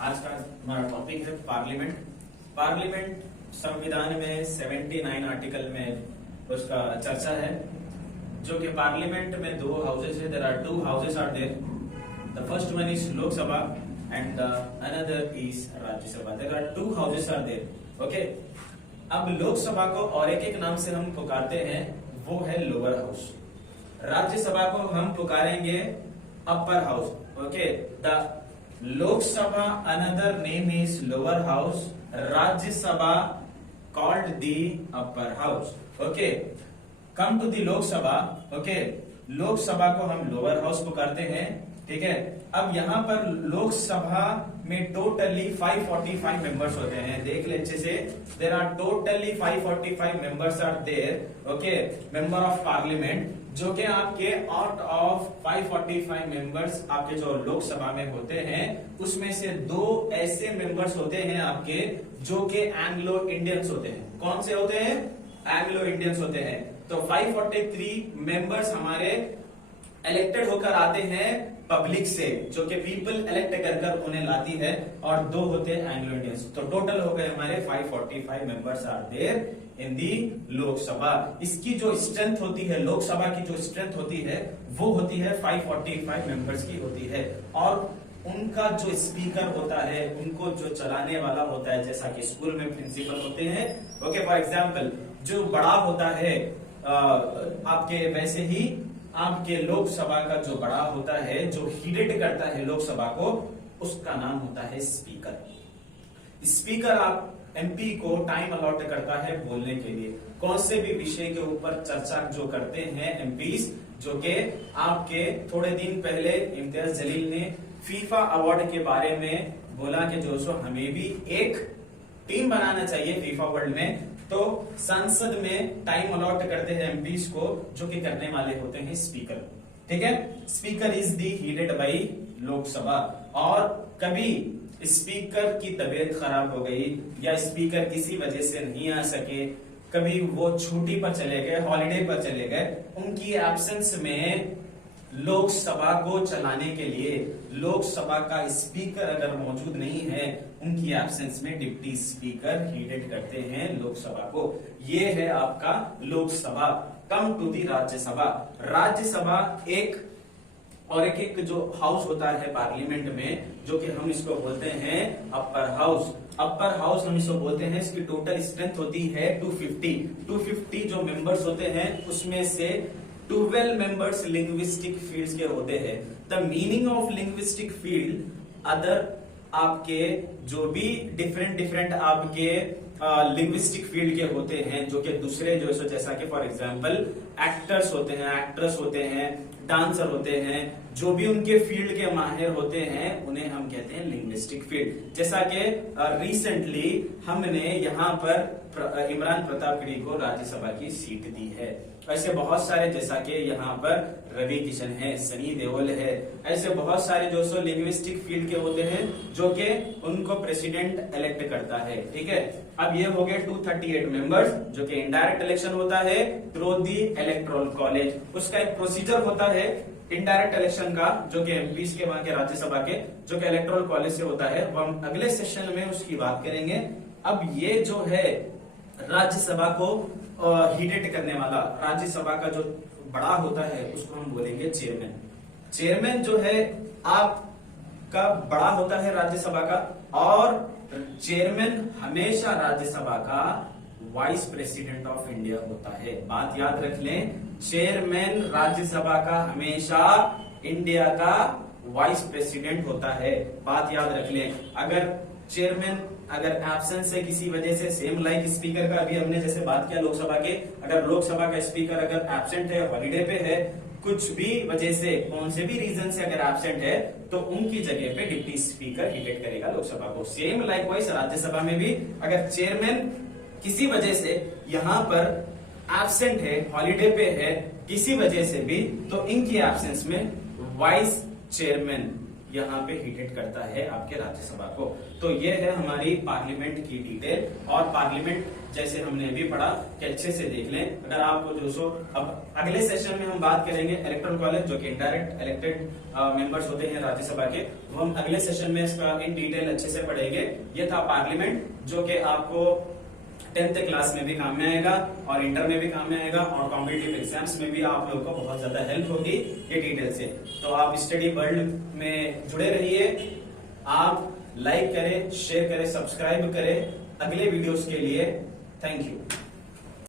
आज का हमारा टॉपिक है पार्लियामेंट। पार्लियामेंट संविधान में 79 आर्टिकल में उसका चर्चा है, जो कि पार्लियामेंट में दो हाउसेस है। There are two houses are there. The first one is Lok Sabha and another is Rajya Sabha. There are two houses are there. Okay, अब लोकसभा को और एक नाम से हम पुकारते हैं, वो है लोअर हाउस। राज्यसभा को हम पुकारेंगे upper house. Okay, the Lok Sabha another name is lower house, Rajya Sabha called the upper house. Okay, come to the Lok Sabha. Okay, Lok Sabha को हम लोअर हाउस पुकारते हैं। ठीक है, अब यहाँ पर लोकसभा में टोटली 545 मेंबर्स होते हैं। देख ले अच्छे से, there are totally 545 members are there. Okay, member of parliament, जो कि आपके आउट ऑफ 545 मेंबर्स आपके जो लोकसभा में होते हैं, उसमें से दो ऐसे मेंबर्स होते हैं आपके जो कि एंग्लो इंडियंस होते हैं। कौन से होते हैं? एंग्लो इंडियंस होते हैं। तो 543 मेंबर्स हमारे इलेक्टेड होकर आते हैं पब्लिक से, जो कि पीपल इलेक्ट कर उन्हें लाती है, और दो होते हैं एंग्लो इंडियंस। तो टोटल हो गए हमारे 545 मेंबर्स आर देयर इन दी लोकसभा। इसकी जो स्ट्रेंथ होती है, लोकसभा की जो स्ट्रेंथ होती है, वो होती है 545 मेंबर्स की होती है। और उनका जो स्पीकर होता है, उनको जो चलाने वाला होता है, जैसा कि स्कूल में प्रिंसिपल होते हैं। ओके, फॉर एग्जाम्पल, जो बड़ा होता है आपके, वैसे ही आपके लोकसभा का जो बड़ा होता है, जो हीडेड करता है लोकसभा को, उसका नाम होता है स्पीकर। स्पीकर आप एमपी को टाइम अलॉट करता है बोलने के लिए, कौन से भी विषय के ऊपर चर्चा जो करते हैं एमपीज, जो कि आपके थोड़े दिन पहले इम्तियाज जलील ने फीफा अवार्ड के बारे में बोला कि जो सो हमें भी एक टीम बनाना चाहिए फीफा वर्ल्ड में। तो संसद में टाइम अलॉट करते हैं एमपीज को, जो कि करने वाले होते हैं स्पीकर। ठीक है, speaker is the headed by Lok Sabha. और कभी स्पीकर की तबीयत खराब हो गई या स्पीकर किसी वजह से नहीं आ सके, कभी वो छुट्टी पर चले गए, हॉलिडे पर चले गए, उनकी एब्सेंस में लोकसभा को चलाने के लिए लोकसभा का स्पीकर अगर मौजूद नहीं है, उनकी एब्सेंस में डिप्टी स्पीकर हीडेड करते हैं लोकसभा को। ये है आपका Lok Sabha. Come to the Rajya Sabha. Rajya Sabha एक और एक जो हाउस होता है पार्लियामेंट में, जो कि हम इसको बोलते हैं अपर हाउस। अपर हाउस हम इसको बोलते हैं, इसकी टोटल स्ट्रेंथ होती है 250 जो मेंबर्स होते हैं, उसमें से 12 मेंबर्स लिंग्विस्टिक फील्ड्स के होते हैं। The meaning of linguistic field, other आपके जो भी डिफरेंट आपके लिंग्विस्टिक फील्ड के होते हैं, जो कि दूसरे जो जैसा कि फॉर एग्जांपल एक्टर्स होते हैं, एक्ट्रेस होते हैं, डांसर होते हैं, जो भी उनके फील्ड के माहिर होते हैं, उन्हें हम कहते हैं लिंग्विस्टिक फील्ड। जैसा कि रिसेंटली हमने यहाँ पर इमरान प्रतापगढ़ी को राज्यसभा की सीट दी है। ऐसे बहुत सारे, जैसा कि यहाँ पर रवि किशन है, सनी देओल है, ऐसे बहुत सारे जो सो लिंग्विस्टिक फील्ड के होते हैं, जो कि उनको प्रेसिडेंट इलेक्ट करता है। ठीक है, अब ये हो गए 238 मेंबर्स, जो कि इनडायरेक्ट इलेक्शन होता है थ्रू दी इलेक्टोरल कॉलेज। उसका एक प्रोसीजर होता है इनडायरेक्ट इलेक्शन का, जो कि एमपीज के वहां के राज्यसभा के, जो कि इलेक्टोरल कॉलेज से होता है। वो हम अगले सेशन में उसकी बात करेंगे। अब ये जो है राज्यसभा को हीडेड करने वाला, राज्यसभा का जो बड़ा होता है, उसको हम बोलेंगे चेयरमैन। चेयरमैन जो है आपका बड़ा होता है राज्यसभा का, और चेयरमैन हमेशा राज्यसभा का वाइस प्रेसिडेंट ऑफ इंडिया होता है। बात याद रख लें, चेयरमैन राज्यसभा का हमेशा इंडिया का वाइस प्रेसिडेंट होता है। बात याद रख लें, अगर चेयरमैन अगर एब्सेंस है किसी वजह से, सेम लाइक स्पीकर का अभी हमने जैसे बात किया लोकसभा के, अगर लोकसभा का स्पीकर अगर एब्सेंट है, हॉलीडे पे है, कुछ भी वजह से, कौन से भी रीजन से अगर एब्सेंट है, तो उनकी जगह पे डिप्टी स्पीकर हीडेड करेगा लोकसभा को। सेम लाइक वाइज राज्यसभा में भी अगर चेयरमैन किसी वजह से यहाँ पर एब्सेंट है, हॉलीडे पे है, किसी वजह से भी, तो इनकी एब्सेंस में वाइस चेयरमैन यहाँ पे हिट करता है आपके राज्यसभा को। तो ये है हमारी पार्लियामेंट की डिटेल। और पार्लियामेंट जैसे हमने अभी पढ़ा कि अच्छे से देख लें। अगर आपको जो अब अगले सेशन में हम बात करेंगे इलेक्टोरल कॉलेज, जो कि इनडायरेक्ट इलेक्टेड मेंबर्स होते हैं राज्यसभा के, वो हम अगले सेशन में इसका इन डिटेल अच्छे से पढ़ेंगे। ये था पार्लियामेंट, जो कि आपको 10th क्लास में भी काम में आएगा और इंटर में भी काम में आएगा और कॉम्पिटिटिव एग्जाम्स में भी आप लोगों को बहुत ज्यादा हेल्प होगी ये डिटेल से। तो आप स्टडी वर्ल्ड में जुड़े रहिए। आप लाइक करें, शेयर करें, सब्सक्राइब करें अगले वीडियोस के लिए। Thank you.